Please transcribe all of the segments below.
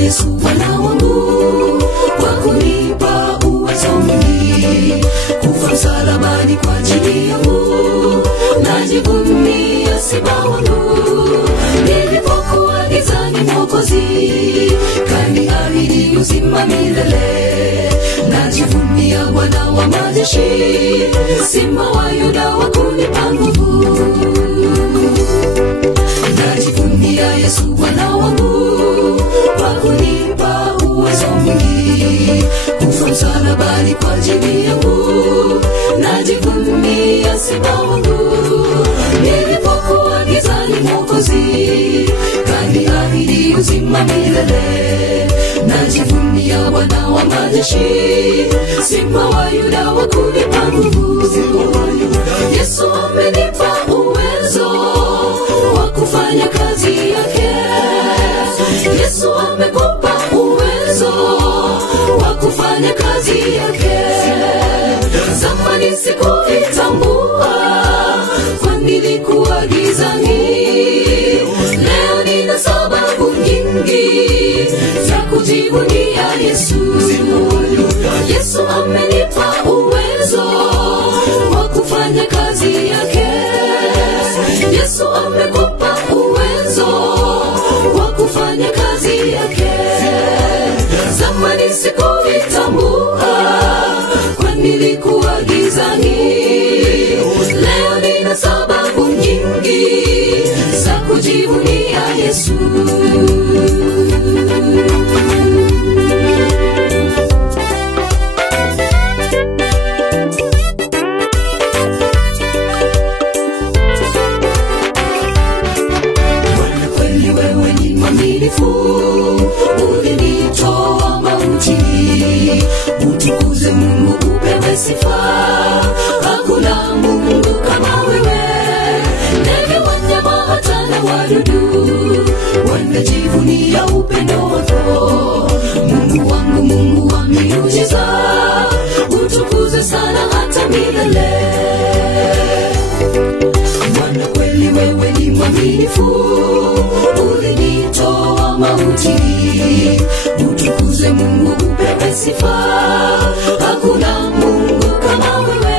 Yesu Bwana wangu, kwa kunipa uwezo mwingi, kufa msalabani kwa ajili yangu. Najivunia Simba wangu, nilipokuwa gizani Mwokozi kaniahidi uzima milele. Najivunia Bwana wa majeshi, Simba wa Yuda wa kunipa nguvu. Najivunia Yesu Bwana wangu, kwa kunipa uwezo mwingi, kufa msalabani kwa ajili yangu. Najivunia Simba wangu, nilipokuwa gizani Mwokozi kaniahidi uzima milele. Najivunia Bwana wa majeshi, Simba wa Yuda wa kunipa nguvu. Yesu amenipa uwezo wa kufanya kazi yake. Yesu amekupa uwezo wa kufanya kazi yake. Zamani sikuitambua, kwa nilikuwa gizani. Leo nina sababu nyingi za kujivunia Yesu. Yesu amenipa uwezo wa kufanya kazi yake. Yesu amekupa uwezo wa kufanya kazi yake. Zamani sikuitambua, kwa nilikuwa gizani. Leo nina sababu nyingi za kujivunia Yesu. Bwana kweli wewe ni mwaminifu, ulinitoa mautini. Utukuze Mungu, upewe sifa. Hakuna Mungu kama wewe. Ndege, wanyama, hata na wadudu wanajivunia upendo wako. Mungu wangu, Mungu wa miujiza, utukuze sana hata milele. Bwana kweli wewe ni mwaminifu, ulinitoa mautini. Utukuze Mungu, upewe sifa. Hakuna Mungu kama wewe.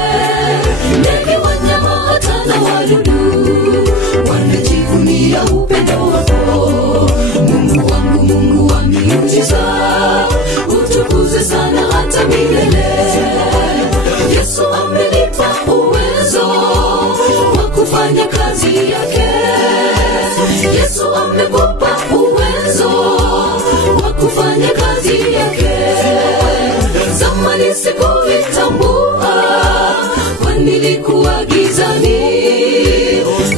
Ndege, wanyama, hata na wadudu wanajivunia upendo wako. Mungu wangu, Mungu wa miujiza, utukuze sana hata milele. Yesu amenipa uwezo wa kufanya kazi yake. Yesu amekupa uwezo wa kufanya kazi yake. Zamani sikuitambua, kwa nilikuwa gizani.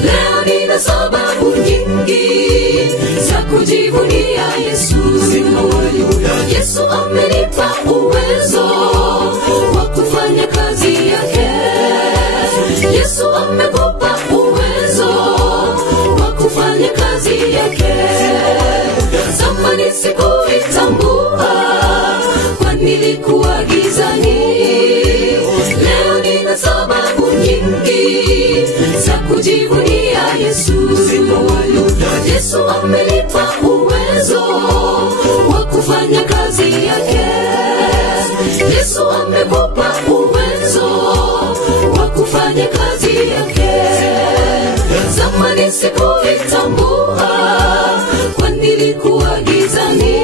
Leo nina sababu nyingi za kujivunia Yesu. Yesu amenipa uwezo wa kufanya kazi yake. Yesu amekupa uwezo wa kufanya kazi yake. Zamani sikuitambua, kwa nilikuwa gizani. Leo nina sababu nyingi za kujivunia Yesu. Yesu amenipa uwezo wa kufanya kazi yake. Yesu amekupa uwezo wa kufanya kazi yake. Zamani sikuitambua, kwa nilikuwa gizani.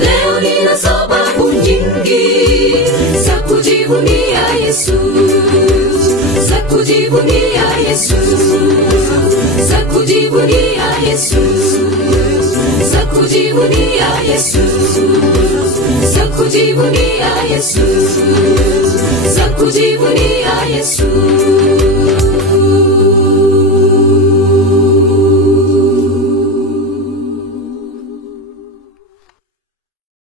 Leo nina sababu nyingi za kujivunia Yesu. Za kujivunia Yesu. Za kujivunia Yesu. Za kujivunia Yesu. Za kujivunia Yesu. Za kujivunia Yesu.